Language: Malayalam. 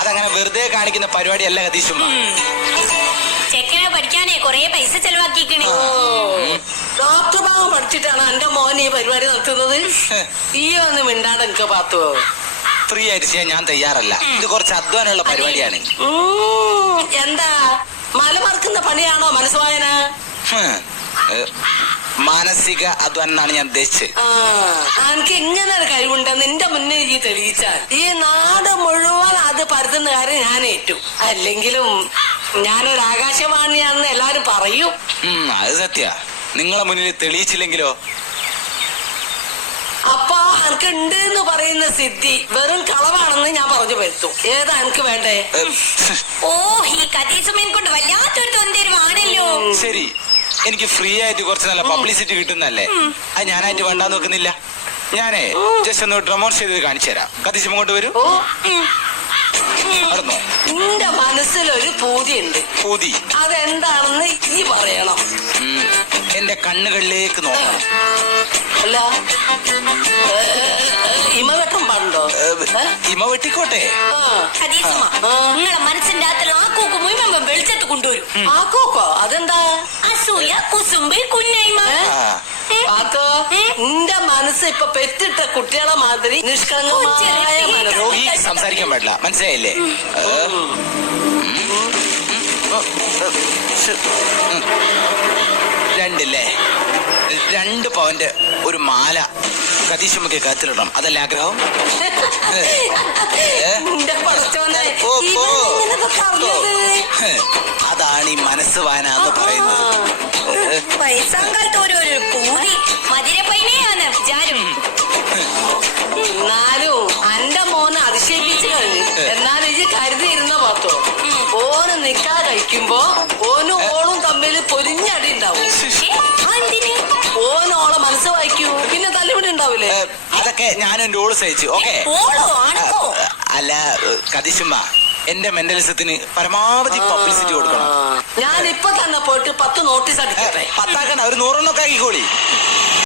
അതങ്ങനെ വെറുതെ കാണിക്കുന്ന പരിപാടിയല്ല കതീശുമ്മ. ചെക്കനെ പഠിക്കാനേ കൊറേ പൈസ ചെലവാക്കിക്കണേ. ഡോക്ടർ ഭാവം പഠിച്ചിട്ടാണ് എന്റെ മോൻ ഈ പരിപാടി നടത്തുന്നത്. ഈ ഒന്ന് മിണ്ടാതെ എനിക്ക് പാത്തോ. ഫ്രീ ആയിട്ട് ചെയ്യാൻ ഞാൻ തയ്യാറല്ല. ഇത് കുറച്ച് അധ്വാനമുള്ള പരിപാടിയാണ്. എന്താ മല മറക്കുന്ന പണിയാണോ മനസ്സുവായന? മാനസിക അധ്വാനം എന്നാണ് ഞാൻ ഉദ്ദേശിച്ചത്. എനിക്ക് ഇങ്ങനെ ഒരു കഴിവുണ്ടെന്ന് എന്റെ മുന്നിൽ ഈ തെളിയിച്ചാൽ ഈ നാട് മുഴുവൻ അത് പരത്തുന്ന കാര്യം ഞാൻ ഏറ്റു. അല്ലെങ്കിലും ഞാനൊരു ആകാശവാണിയാണെന്ന് എല്ലാരും പറയും. അത് സത്യ. നിങ്ങളെ മുന്നിൽ തെളിയിച്ചില്ലെങ്കിലോ? അപ്പൊ എനിക്ക് ഉണ്ട് എന്ന് പറയുന്ന സിദ്ധി വെറും കളവാണെന്ന് ഞാൻ പറഞ്ഞു വരുത്തും. ഏതാ എനിക്ക് വേണ്ടേ? ഓ, ഈ കതീസുമ്മേനെ കൊണ്ട് വല്ലാത്തൊരു തൊന്തരുവാണല്ലോ. ശരി, എനിക്ക് ഫ്രീ ആയിട്ട് കുറച്ച് നല്ല പബ്ലിസിറ്റി കിട്ടുന്നല്ലേ. അത് ഞാനായിട്ട് വേണ്ടാന്ന് വെക്കുന്നില്ല. ഞാനേ ജസ്റ്റ് ഒന്ന് പ്രൊമോട്ട് ചെയ്ത് കാണിച്ചു തരാം. കതീശുമ്മ കൊണ്ട് വരൂ. നടന്നോ? നിന്റെ മനസ്സിലൊരു പൂതിയുണ്ട്. പൂതി അതെന്താണെന്ന് ഈ പറയണം. എന്റെ കണ്ണുകളിലേക്ക് നോക്കണം. അല്ല ഇമവെട്ടം പാടുണ്ടോ? ഇമ വെട്ടിക്കോട്ടെ. കതീസുമ്മ, നിങ്ങളെ മനസ്സിന്റെ അകത്തുള്ള ആ കൂക്ക് മുഴുവൻ വെളിച്ചത്ത് കൊണ്ടുവരും. ആ കൂക്കോ? അതെന്താ? അസൂയ, കുസുമ്പ്, കുന്നായ്മ. പാത്തോ, നിന്റെ മനസ്സ് ഇപ്പൊ പെറ്റിട്ട കുട്ടികളെ മാതിരി നിഷ്കളങ്കമായ രോഗി സംസാരിക്കാൻ പാടില്ല, മനസ്സിലായില്ലേ? രണ്ടില്ലേ? 2 പവന്റെ ഒരു മാല കതീശുമ്മക്ക് കത്തിലിടണം. അതല്ല ആഗ്രഹം? അതാണ് ഈ മനസ്സ് വായന എന്ന് പറയുന്നത്. വയസ്സാങ്കാലത്ത് ഒരു പൂതി മധുരപ്പൈനെയാണ് വിചാരം. എന്നാലും എന്റെ മോനെ അതിശയിപ്പിച്ചു കഴിഞ്ഞു. എന്നാലും ഇത് കരുതിയിരുന്ന പാത്തോ, ഓന് നിക്കാ കഴിക്കുമ്പോ ഓനും ഓളും തമ്മിൽ പൊരിഞ്ഞടി ഉണ്ടാവും. ഓനോളെ മനസ്സ് വായിക്കൂ, പിന്നെ തല്ലുപിടി ഉണ്ടാവൂലേ? അതൊക്കെ ഞാനും എന്റെ ഓള് സഹിച്ചു. ഓക്കെ. അല്ല കതീശുമ്മ, എന്റെ മെന്റലിസത്തിന് പരമാവധി പബ്ലിസിറ്റി കൊടുക്കണം. ഞാൻ ഇപ്പൊ തന്നെ പോയിട്ട് 10 നോട്ടീസ് അടിക്കട്ടെ. 10 ആക്കണ്ട, ഒരു 100 ആക്കിക്കോളി.